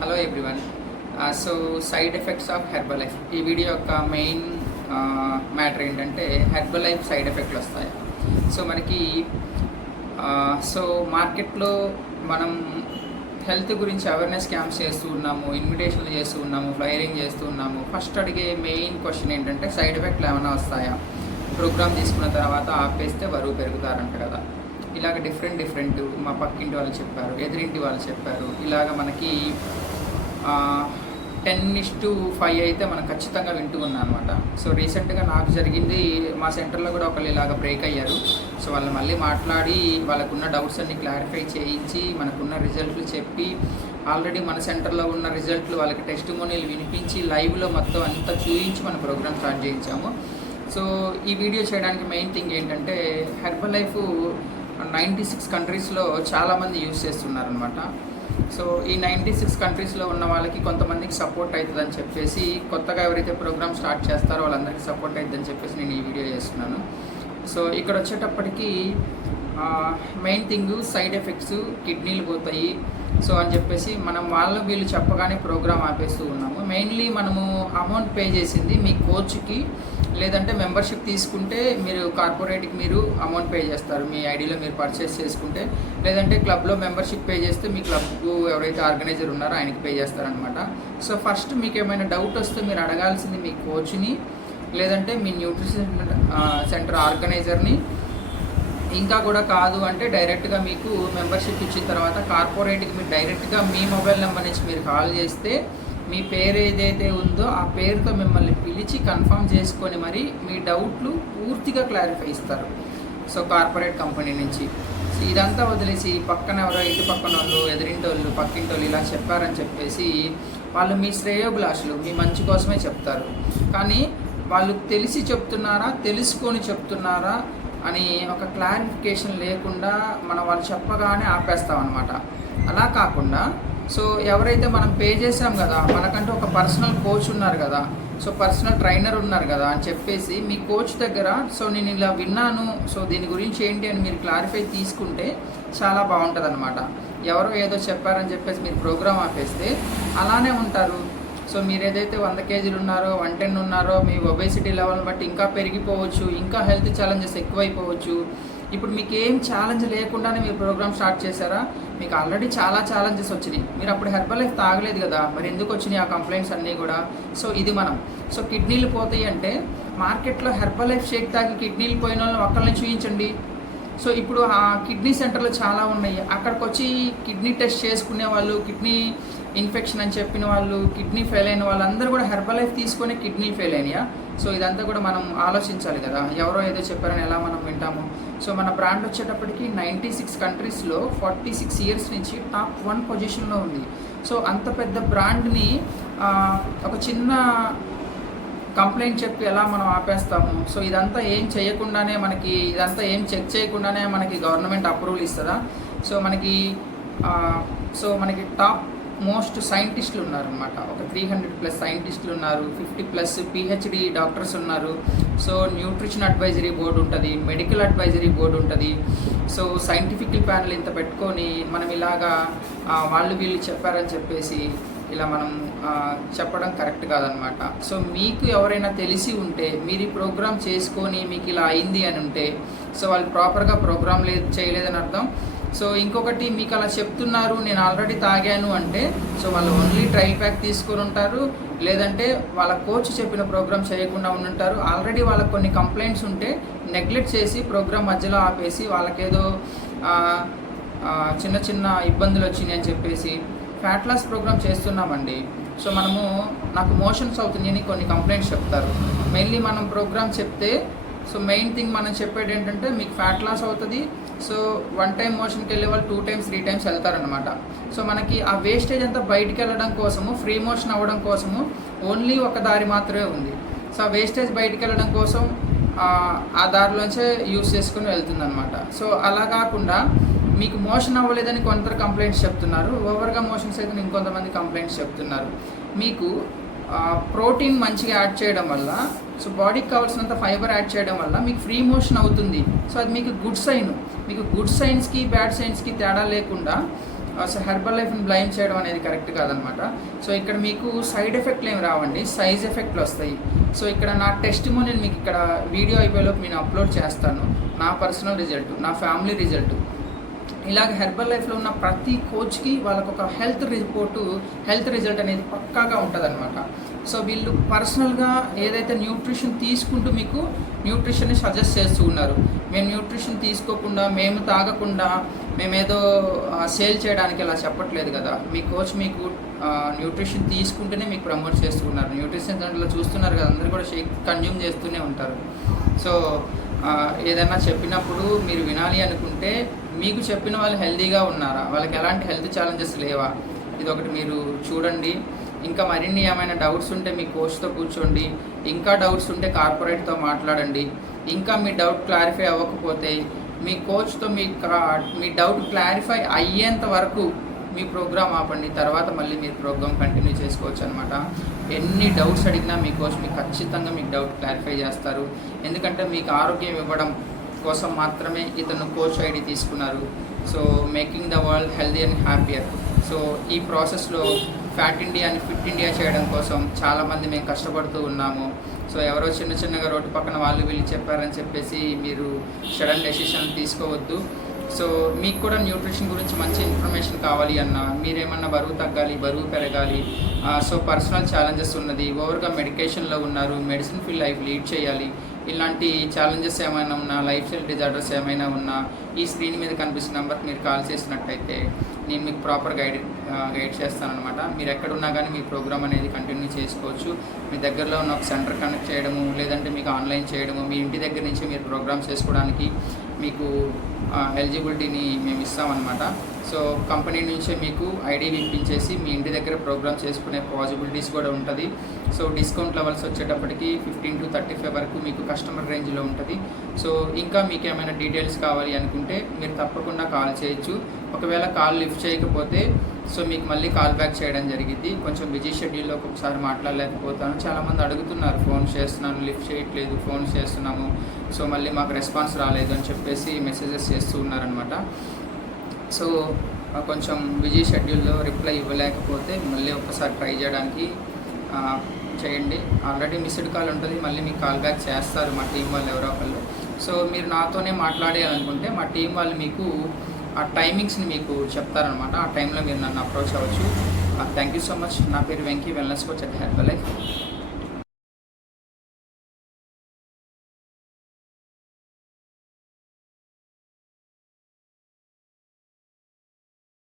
Hello everyone. So side effects of Herbalife ఈ video యొక్క main matter ఏంటంటే Herbalife side ఎఫెక్ట్లు వస్తాయి. సో మనకి మార్కెట్లో మనం హెల్త్ గురించి అవేర్నెస్ క్యాంప్స్ చేస్తూ ఉన్నాము, ఇన్విటేషన్లు చేస్తూ ఉన్నాము, ఫ్లైరింగ్ చేస్తూ ఉన్నాము. ఫస్ట్ అడిగే మెయిన్ క్వశ్చన్ ఏంటంటే సైడ్ ఎఫెక్ట్లు ఏమైనా వస్తాయా, ప్రోగ్రామ్ తీసుకున్న తర్వాత ఆపేస్తే బరువు పెరుగుతారంట కదా. ఇలాగ డిఫరెంట్ మా పక్కింటి వాళ్ళు చెప్పారు, ఎదురింటి వాళ్ళు చెప్పారు. ఇలాగ మనకి 10:5 అయితే మనం ఖచ్చితంగా వింటూ ఉన్నాం అనమాట. సో రీసెంట్గా నాకు జరిగింది, మా సెంటర్లో కూడా ఒకళ్ళు ఇలాగ బ్రేక్ అయ్యారు. సో వాళ్ళు మళ్ళీ మాట్లాడి వాళ్ళకున్న డౌట్స్ అన్ని క్లారిఫై చేయించి మనకున్న రిజల్ట్లు చెప్పి, ఆల్రెడీ మన సెంటర్లో ఉన్న రిజల్ట్లు వాళ్ళకి టెస్టిమోనియల్ వినిపించి లైవ్లో మొత్తం అంతా చూపించి మన ప్రోగ్రామ్ స్టార్ట్ చేయించాము. సో ఈ వీడియో చేయడానికి మెయిన్ థింగ్ ఏంటంటే హెర్బలైఫ్ 96 కంట్రీస్లో చాలామంది యూజ్ చేస్తున్నారనమాట. సో ఈ 96 కంట్రీస్లో ఉన్న వాళ్ళకి కొంతమందికి సపోర్ట్ అవుతుందని చెప్పేసి, కొత్తగా ఎవరైతే ప్రోగ్రామ్ స్టార్ట్ చేస్తారో వాళ్ళందరికీ సపోర్ట్ అవుతుందని చెప్పేసి నేను ఈ వీడియో చేస్తున్నాను. సో ఇక్కడ వచ్చేటప్పటికి మెయిన్ థింగ్ సైడ్ ఎఫెక్ట్స్, కిడ్నీలు పోతాయి సో అని చెప్పేసి మనం వీళ్ళు చెప్పగానే ప్రోగ్రామ్ ఆపేస్తూ ఉన్నాము. మెయిన్లీ మనము అమౌంట్ పే చేసింది మీ కోచ్కి, లేదంటే మెంబర్షిప్ తీసుకుంటే మీరు కార్పొరేట్కి మీరు అమౌంట్ పే చేస్తారు, మీ ఐడిలో మీరు పర్చేస్ చేసుకుంటే. లేదంటే క్లబ్లో మెంబర్షిప్ పే చేస్తే మీ క్లబ్కు ఎవరైతే ఆర్గనైజర్ ఉన్నారో ఆయనకి పే చేస్తారనమాట. సో ఫస్ట్ మీకు ఏమైనా డౌట్ వస్తే మీరు అడగాల్సింది మీ కోచ్ని, లేదంటే మీ న్యూట్రిషన్ సెంటర్ ఆర్గనైజర్ని. ఇంకా కూడా కాదు అంటే డైరెక్ట్గా మీకు మెంబర్షిప్ ఇచ్చిన తర్వాత కార్పొరేట్కి మీరు డైరెక్ట్గా మీ మొబైల్ నెంబర్ నుంచి మీరు కాల్ చేస్తే మీ పేరు ఏదైతే ఉందో ఆ పేరుతో మిమ్మల్ని పిలిచి కన్ఫర్మ్ చేసుకొని మరి మీ డౌట్లు పూర్తిగా క్లారిఫై ఇస్తారు. సో కార్పొరేట్ కంపెనీ నుంచి. సో ఇదంతా వదిలేసి పక్కన ఎవరో ఇంటి పక్కన వాళ్ళు, ఎదురింటి వాళ్ళు, పక్కింటి వాళ్ళు ఇలా చెప్పారని చెప్పేసి వాళ్ళు మీ శ్రేయోభిలాషులు, మీ మంచి కోసమే చెప్తారు. కానీ వాళ్ళు తెలిసి చెప్తున్నారా, తెలుసుకొని చెప్తున్నారా అని ఒక క్లారిఫికేషన్ లేకుండా వాళ్ళు చెప్పగానే ఆపేస్తామన్నమాట. అలా కాకుండా సో ఎవరైతే మనం పే చేసాం కదా, మనకంటూ ఒక పర్సనల్ కోచ్ ఉన్నారు కదా, సో పర్సనల్ ట్రైనర్ ఉన్నారు కదా అని చెప్పేసి మీ కోచ్ దగ్గర సో నేను ఇలా విన్నాను, సో దీని గురించి ఏంటి అని మీరు క్లారిఫై తీసుకుంటే చాలా బాగుంటుంది అనమాట. ఎవరో ఏదో చెప్పారని చెప్పేసి మీరు ప్రోగ్రామ్ ఆపేస్తే అలానే ఉంటారు. సో మీరు ఏదైతే 100 కేజీలు ఉన్నారో, 110 ఉన్నారో, మీ ఒబేసిటీ లెవెల్ని బట్టి ఇంకా పెరిగిపోవచ్చు, ఇంకా హెల్త్ ఛాలెంజెస్ ఎక్కువైపోవచ్చు. ఇప్పుడు మీకు ఏం ఛాలెంజ్ లేకుండానే మీరు ప్రోగ్రామ్ స్టార్ట్ చేశారా, మీకు ఆల్రెడీ చాలా ఛాలెంజెస్ వచ్చినాయి. మీరు అప్పుడు హెర్బలైఫ్ తాగలేదు కదా, మరి ఎందుకు వచ్చినాయి ఆ కంప్లైంట్స్ అన్నీ కూడా. సో ఇది సో కిడ్నీలు పోతాయి అంటే మార్కెట్లో హెర్బలైఫ్ షేక్ తాగి కిడ్నీలు పోయిన వాళ్ళని ఒక్కళ్ళని చూపించండి. సో ఇప్పుడు ఆ కిడ్నీ సెంటర్లు చాలా ఉన్నాయి, అక్కడికి వచ్చి కిడ్నీ టెస్ట్ చేసుకునే వాళ్ళు, కిడ్నీ ఇన్ఫెక్షన్ అని చెప్పిన వాళ్ళు, కిడ్నీ ఫెయిల్ అయిన వాళ్ళందరూ కూడా హెర్బలైఫ్ తీసుకొని కిడ్నీ ఫెయిల్ అయినాయా? సో ఇదంతా కూడా మనం ఆలోచించాలి కదా, ఎవరో ఏదో చెప్పారని ఎలా మనం వింటాము. సో మన బ్రాండ్ వచ్చేటప్పటికి 96 కంట్రీస్లో 46 ఇయర్స్ నుంచి టాప్ 1 పొజిషన్లో ఉంది. సో అంత పెద్ద బ్రాండ్ని ఒక చిన్న కంప్లైంట్ చెప్పి ఎలా మనం ఆపేస్తాము? సో ఇదంతా ఏం చేయకుండానే ఇదంతా ఏం చెక్ చేయకుండానే మనకి గవర్నమెంట్ అప్రూవల్ ఇస్తుందా? సో మనకి టాప్ మోస్ట్ సైంటిస్టులు ఉన్నారనమాట. ఒక 300+ సైంటిస్టులు ఉన్నారు, 50+ PhD డాక్టర్స్ ఉన్నారు. సో న్యూట్రిషన్ అడ్వైజరీ బోర్డు ఉంటుంది, మెడికల్ అడ్వైజరీ బోర్డు ఉంటుంది. సో సైంటిఫిక్ ప్యానెల్ ఇంత పెట్టుకొని మనం ఇలాగా వీళ్ళు చెప్పారని చెప్పేసి ఇలా మనం చెప్పడం కరెక్ట్ కాదనమాట. సో మీకు ఎవరైనా తెలిసి ఉంటే మీరు ఈ ప్రోగ్రామ్ చేసుకొని మీకు ఇలా అయింది అని ఉంటే, సో వాళ్ళు ప్రాపర్గా ప్రోగ్రామ్ చేయలేదని అర్థం. సో ఇంకొకటి, మీకు అలా చెప్తున్నారు నేను ఆల్రెడీ తాగాను అంటే, సో వాళ్ళు ఓన్లీ ట్రయల్ ప్యాక్ తీసుకొని ఉంటారు, లేదంటే వాళ్ళ కోచ్ చెప్పిన ప్రోగ్రామ్ చేయకుండా ఉంటారు. ఆల్రెడీ వాళ్ళకి కొన్ని కంప్లైంట్స్ ఉంటే నెగ్లెక్ట్ చేసి ప్రోగ్రామ్ మధ్యలో ఆపేసి వాళ్ళకేదో చిన్న చిన్న ఇబ్బందులు వచ్చినాయి అని చెప్పేసి ఫ్యాట్ లాస్ ప్రోగ్రామ్ చేస్తున్నామండి. సో నాకు మోషన్స్ అవుతున్నాయని కొన్ని కంప్లైంట్స్ చెప్తారు. మెయిన్లీ మనం ప్రోగ్రామ్ చెప్తే సో మెయిన్ థింగ్ మనం చెప్పేది ఏంటంటే మీకు ఫ్యాట్ లాస్ అవుతుంది. సో 1 టైం మోషన్కి వెళ్ళే వాళ్ళు 2 టైమ్స్ 3 టైమ్స్ వెళ్తారనమాట. సో మనకి ఆ వేస్టేజ్ అంతా బయటికి వెళ్ళడం కోసము, ఫ్రీ మోషన్ అవ్వడం కోసము ఓన్లీ ఒక దారి మాత్రమే ఉంది. సో ఆ వేస్టేజ్ బయటికి వెళ్ళడం కోసం ఆ దారిలోంచే యూస్ చేసుకుని వెళ్తుందనమాట. సో అలా కాకుండా మీకు మోషన్ అవ్వలేదని కొందరు కంప్లైంట్స్ చెప్తున్నారు, ఓవర్గా మోషన్స్ అయితే ఇంకొంతమంది కంప్లైంట్స్ చెప్తున్నారు. మీకు ప్రోటీన్ మంచిగా యాడ్ చేయడం వల్ల, సో బాడీకి కావాల్సినంత ఫైబర్ యాడ్ చేయడం వల్ల మీకు ఫ్రీ మోషన్ అవుతుంది. సో అది మీకు గుడ్ సైన్. మీకు గుడ్ సైన్స్కి బ్యాడ్ సైన్స్కి తేడా లేకుండా సో హెర్బల్ లైఫ్ని బ్లైమ్ చేయడం అనేది కరెక్ట్ కాదనమాట. సో ఇక్కడ మీకు సైడ్ ఎఫెక్ట్లు ఏమి రావండి, సైజ్ ఎఫెక్ట్లు వస్తాయి. సో ఇక్కడ నా టెస్టిమోనియల్ మీకు ఇక్కడ వీడియో అయిపోయేలోపు నేను అప్లోడ్ చేస్తాను, నా పర్సనల్ రిజల్ట్, నా ఫ్యామిలీ రిజల్ట్. ఇలాగ హెర్బల్ లైఫ్లో ఉన్న ప్రతి కోచ్కి వాళ్ళకు ఒక హెల్త్ రిజల్ట్ అనేది పక్కాగా ఉంటుందన్నమాట. సో వీళ్ళు పర్సనల్గా ఏదైతే న్యూట్రిషన్ తీసుకుంటూ మీకు న్యూట్రిషన్ని సజెస్ట్ చేస్తూ ఉన్నారు. మేము న్యూట్రిషన్ తీసుకోకుండా, మేము తాగకుండా, మేమేదో సేల్ చేయడానికి అలా చెప్పట్లేదు కదా. మీ కోచ్ మీకు న్యూట్రిషన్ తీసుకుంటూనే మీకు ప్రమోట్ చేస్తూ ఉన్నారు. న్యూట్రిషన్ దాంట్లో చూస్తున్నారు కదా, అందరూ కూడా షేక్ కన్జ్యూమ్ చేస్తూనే ఉంటారు. సో ఏదైనా చెప్పినప్పుడు మీరు వినాలి అనుకుంటే మీకు చెప్పిన వాళ్ళు హెల్తీగా ఉన్నారా, వాళ్ళకి ఎలాంటి హెల్త్ ఛాలెంజెస్ లేవా, ఇది ఒకటి మీరు చూడండి. ఇంకా మరిన్ని ఏమైనా డౌట్స్ ఉంటే మీ కోచ్తో కూర్చోండి, ఇంకా డౌట్స్ ఉంటే కార్పొరేట్తో మాట్లాడండి. ఇంకా మీ డౌట్ క్లారిఫై అవ్వకపోతే మీ కోచ్తో మీ డౌట్ క్లారిఫై అయ్యేంత వరకు మీ ప్రోగ్రామ్ ఆపండి, తర్వాత మళ్ళీ మీరు ప్రోగ్రామ్ కంటిన్యూ చేసుకోవచ్చు అనమాట. ఎన్ని డౌట్స్ అడిగినా మీ కోచ్ మీకు ఖచ్చితంగా మీకు డౌట్ క్లారిఫై చేస్తారు. ఎందుకంటే మీకు ఆరోగ్యం ఇవ్వడం కోసం మాత్రమే ఇతను కోచ్ ఐడి తీసుకున్నారు. So making the world healthy and happier. So ఈ ప్రాసెస్లో ఫ్యాట్ ఇండియాని ఫిట్ ఇండియా చేయడం కోసం చాలామంది మేము కష్టపడుతూ ఉన్నాము. సో ఎవరో చిన్నగా రోడ్డు పక్కన వాళ్ళు వీళ్ళు చెప్పారని చెప్పేసి మీరు సడన్ డెసిషన్ తీసుకోవద్దు. సో మీకు కూడా న్యూట్రిషన్ గురించి మంచి ఇన్ఫర్మేషన్ కావాలి అన్నా, మీరేమన్నా బరువు తగ్గాలి, బరువు పెరగాలి, సో పర్సనల్ ఛాలెంజెస్ ఉన్నది, ఓవర్గా మెడికేషన్లో ఉన్నారు, మెడిసిన్ ఫీల్డ్ లైఫ్ లీడ్ చేయాలి, ఇలాంటి ఛాలెంజెస్ ఏమైనా ఉన్నా, లైఫ్ స్టైల్ డిజార్డర్స్ ఏమైనా ఉన్నా, ఈ స్క్రీన్ మీద కనిపిస్తున్న నెంబర్కి మీరు కాల్ చేసినట్టయితే నేను మీకు ప్రాపర్ గైడ్ చేస్తానన్నమాట. మీరు ఎక్కడున్నా కానీ మీ ప్రోగ్రామ్ అనేది కంటిన్యూ చేసుకోవచ్చు. మీ దగ్గరలో ఉన్న ఒక సెంటర్ కనెక్ట్ చేయడము, లేదంటే మీకు ఆన్లైన్ చేయడము, మీ ఇంటి దగ్గర నుంచి మీరు ప్రోగ్రామ్ చేసుకోవడానికి మీకు ఎలిజిబిలిటీని మేము ఇస్తామన్నమాట. సో కంపెనీ నుంచే మీకు ఐడి వినిపించేసి మీ ఇంటి దగ్గర ప్రోగ్రామ్ చేసుకునే పాసిబిలిటీస్ కూడా ఉంటుంది. సో డిస్కౌంట్ లెవెల్స్ వచ్చేటప్పటికి 15 to 35 వరకు మీకు కస్టమర్ రేంజ్లో ఉంటుంది. సో ఇంకా మీకు ఏమైనా డీటెయిల్స్ కావాలి అనుకుంటే మీరు తప్పకుండా కాల్ చేయొచ్చు. ఒకవేళ కాల్ లిఫ్ట్ చేయకపోతే సో మీకు మళ్ళీ కాల్ బ్యాక్ చేయడం జరిగింది. కొంచెం బిజీ షెడ్యూల్లో ఒక్కొక్కసారి మాట్లాడలేకపోతాను. చాలామంది అడుగుతున్నారు, ఫోన్ చేస్తున్నాను లిఫ్ట్ చేయట్లేదు, ఫోన్ చేస్తున్నాము, సో మళ్ళీ మాకు రెస్పాన్స్ రాలేదు అని చెప్పేసి మెసేజెస్ చేస్తూ ఉన్నారనమాట. సో కొంచెం బిజీ షెడ్యూల్లో రిప్లై ఇవ్వలేకపోతే మళ్ళీ ఒక్కసారి ట్రై చేయడానికి చేయండి. ఆల్రెడీ మిస్డ్ కాల్ ఉంటుంది, మళ్ళీ మీకు కాల్ బ్యాక్ చేస్తారు మా టీం వాళ్ళు ఎవరో ఒకళ్ళు. సో మీరు నాతోనే మాట్లాడాలనుకుంటే మా టీం వాళ్ళు మీకు ఆ టైమింగ్స్ని మీకు చెప్తారనమాట. ఆ టైంలో మీరు నన్ను అప్రోచ్ అవ్వచ్చు. Thank you so much. నా పేరు Venky, wellness coach at herbal life.